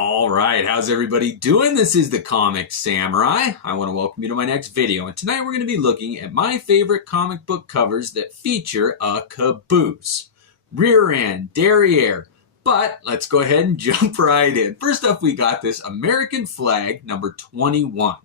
All right, how's everybody doing? This is the Comic Samurai. I want to welcome you to my next video, and tonight we're going to be looking at my favorite comic book covers that feature a caboose. Rear end, derriere. But let's go ahead and jump right in. First up, we got this American flag number 21.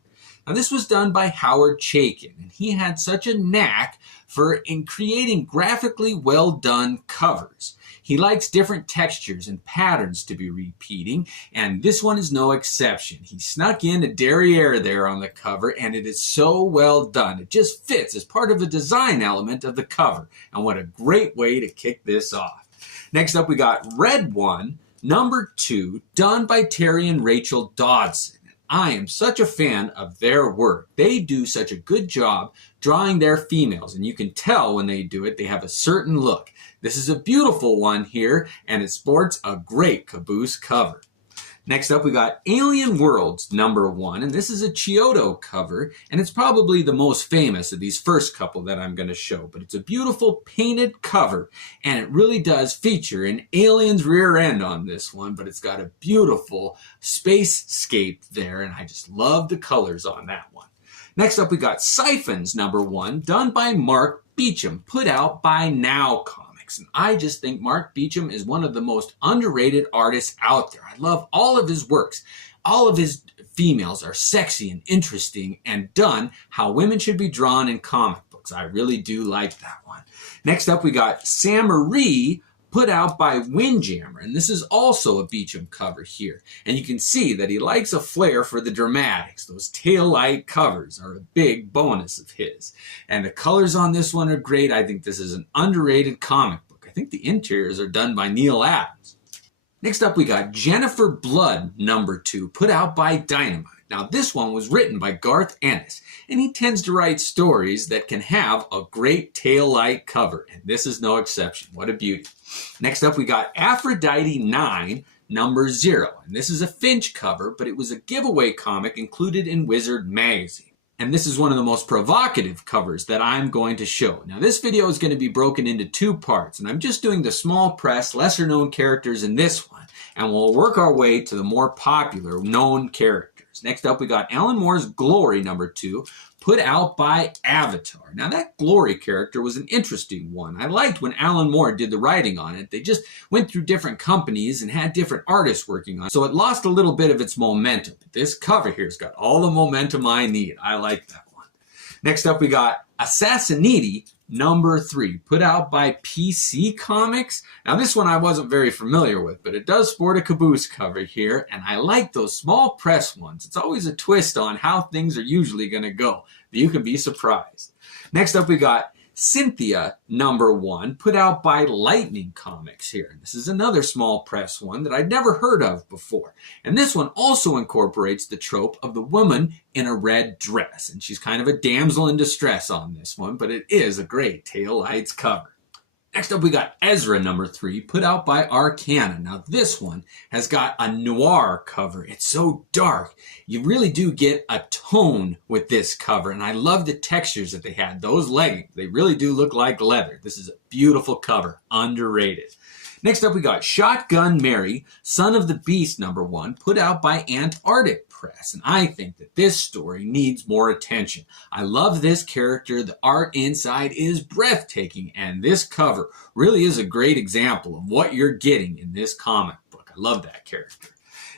Now this was done by Howard Chaykin, and he had such a knack for creating graphically well done covers. He likes different textures and patterns to be repeating, and this one is no exception. He snuck in a derriere there on the cover, and it is so well done. It just fits as part of the design element of the cover, and what a great way to kick this off. Next up, we got Red One, number 2, done by Terry and Rachel Dodson. I am such a fan of their work. They do such a good job drawing their females, and you can tell when they do it, they have a certain look. This is a beautiful one here, and it sports a great caboose cover. Next up, we got Alien Worlds, number 1, and this is a Chiodo cover, and it's probably the most famous of these first couple that I'm going to show, but it's a beautiful painted cover, and it really does feature an alien's rear end on this one, but it's got a beautiful spacescape there, and I just love the colors on that one. Next up, we got Siphons, number 1, done by Mark Beecham, put out by Now Comics. And I just think Mark Beecham is one of the most underrated artists out there. I love all of his works. All of his females are sexy and interesting and done how women should be drawn in comic books. I really do like that one. Next up, we got Samurai, put out by Windjammer, and this is also a Beecham cover here. And you can see that he likes a flair for the dramatics. Those Taillight covers are a big bonus of his. And the colors on this one are great. I think this is an underrated comic book. I think the interiors are done by Neil Adams. Next up, we got Jennifer Blood, number 2, put out by Dynamite. Now, this one was written by Garth Ennis, and he tends to write stories that can have a great Taillight cover, and this is no exception. What a beauty. Next up, we got Aphrodite 9, number 0, and this is a Finch cover, but it was a giveaway comic included in Wizard magazine. And this is one of the most provocative covers that I'm going to show. Now, this video is going to be broken into 2 parts, and I'm just doing the small press, lesser known characters in this one, and we'll work our way to the more popular known characters. Next up, we got Alan Moore's Glory, number 2, put out by Avatar. Now, that Glory character was an interesting one. I liked when Alan Moore did the writing on it. They just went through different companies and had different artists working on it, so it lost a little bit of its momentum. But this cover here's got all the momentum I need. I like that one. Next up, we got Assassinity, number 3, put out by PC Comics. Now, this one I wasn't very familiar with, but it does sport a caboose cover here, and I like those small press ones. It's always a twist on how things are usually going to go, but you can be surprised. Next up, we got Cynthia, number 1, put out by Lightning Comics here. And this is another small press one that I'd never heard of before. And this one also incorporates the trope of the woman in a red dress. And she's kind of a damsel in distress on this one, but it is a great Taillights cover. Next up, we got Ezra, number 3, put out by Arcana. Now, this one has got a noir cover. It's so dark. You really do get a tone with this cover, and I love the textures that they had. Those leggings, they really do look like leather. This is a beautiful cover, underrated. Next up, we got Shotgun Mary, Son of the Beast, number 1, put out by Antarctic Press. And I think that this story needs more attention. I love this character. The art inside is breathtaking, and this cover really is a great example of what you're getting in this comic book. I love that character.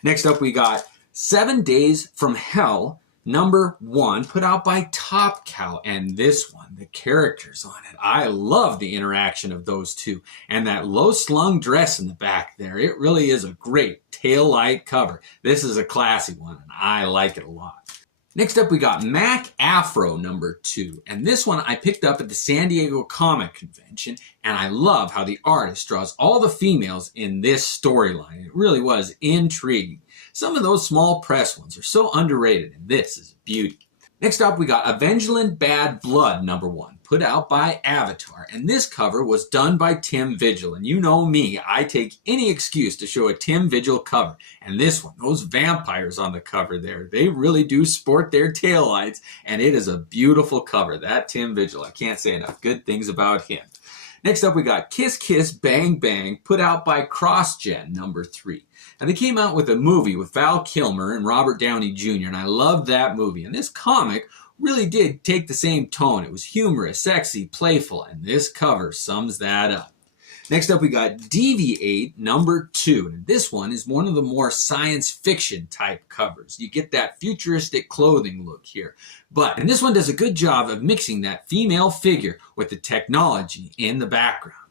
Next up, we got 7 Days from Hell, number 1, put out by Top Cow, and this one, the characters on it, I love the interaction of those two, and that low-slung dress in the back there, it really is a great Taillight cover. This is a classy one, and I like it a lot. Next up, we got Mac Afro, number 2, and this one I picked up at the San Diego Comic Convention, and I love how the artist draws all the females in this storyline. It really was intriguing. Some of those small press ones are so underrated, and this is a beauty. Next up, we got Evangeline Bad Blood, number 1, put out by Avatar, and this cover was done by Tim Vigil, and you know me, I take any excuse to show a Tim Vigil cover, and this one, those vampires on the cover there, they really do sport their taillights, and it is a beautiful cover. That Tim Vigil, I can't say enough good things about him. Next up, we got Kiss Kiss Bang Bang, put out by CrossGen, number 3. And they came out with a movie with Val Kilmer and Robert Downey Jr., and I loved that movie. And this comic really did take the same tone. It was humorous, sexy, playful, and this cover sums that up. Next up, we got Deviate, number 2. And this one is one of the more science fiction type covers. You get that futuristic clothing look here. And this one does a good job of mixing that female figure with the technology in the background.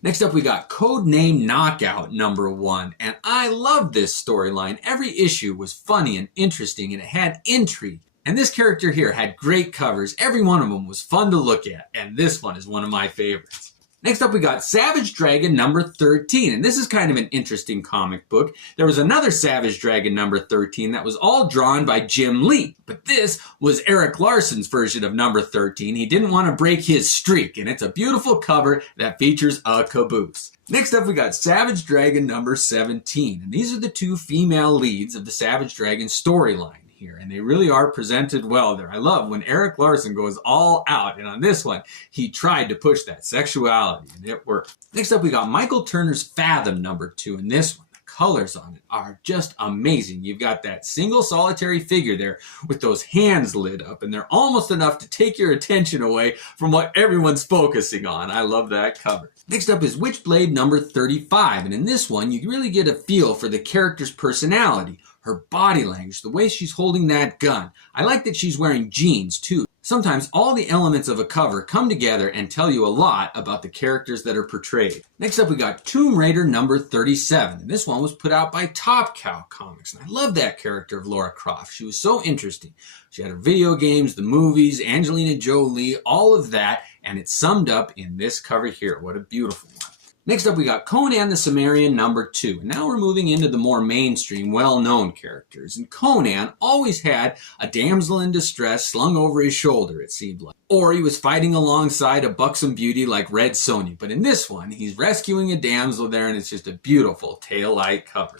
Next up, we got Codename Knockout, number 1. And I love this storyline. Every issue was funny and interesting, and it had intrigue. And this character here had great covers. Every one of them was fun to look at. And this one is one of my favorites. Next up, we got Savage Dragon number 13, and this is kind of an interesting comic book. There was another Savage Dragon number 13 that was all drawn by Jim Lee, but this was Eric Larson's version of number 13. He didn't want to break his streak, and it's a beautiful cover that features a caboose. Next up, we got Savage Dragon number 17, and these are the 2 female leads of the Savage Dragon storyline here, and they really are presented well there. I love when Eric Larson goes all out, and on this one, he tried to push that sexuality, and it worked. Next up, we got Michael Turner's Fathom number 2, and this one, the colors on it are just amazing. You've got that single solitary figure there with those hands lit up, and they're almost enough to take your attention away from what everyone's focusing on. I love that cover. Next up is Witchblade number 35, and in this one, you really get a feel for the character's personality, her body language, the way she's holding that gun. I like that she's wearing jeans too. Sometimes all the elements of a cover come together and tell you a lot about the characters that are portrayed. Next up, we got Tomb Raider number 37. And this one was put out by Top Cow Comics. And I love that character of Lara Croft. She was so interesting. She had her video games, the movies, Angelina Jolie, all of that. And it's summed up in this cover here. What a beautiful one. Next up, we got Conan the Cimmerian number 2. And now we're moving into the more mainstream, well-known characters. And Conan always had a damsel in distress slung over his shoulder, it seemed like. Or he was fighting alongside a buxom beauty like Red Sonja. But in this one, he's rescuing a damsel there, and it's just a beautiful Taillight cover.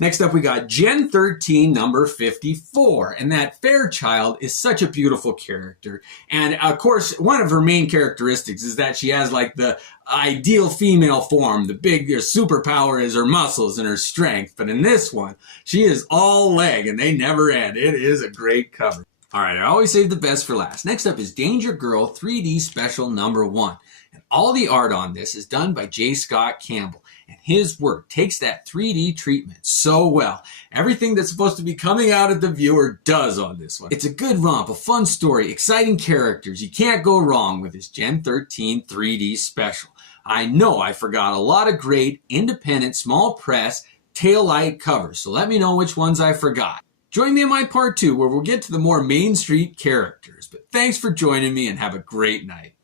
Next up, we got Gen 13 number 54. And that Fairchild is such a beautiful character. And of course, one of her main characteristics is that she has like the ideal female form. The big superpower is her muscles and her strength. But in this one, she is all leg and they never end. It is a great cover. All right, I always save the best for last. Next up is Danger Girl 3D Special number 1. And all the art on this is done by J. Scott Campbell. And his work takes that 3D treatment so well. Everything that's supposed to be coming out at the viewer does on this one. It's a good romp, a fun story, exciting characters. You can't go wrong with this Gen 13 3D Special. I know I forgot a lot of great, independent, small press, Taillight covers. So let me know which ones I forgot. Join me in my part 2 where we'll get to the more Main Street characters. But thanks for joining me and have a great night.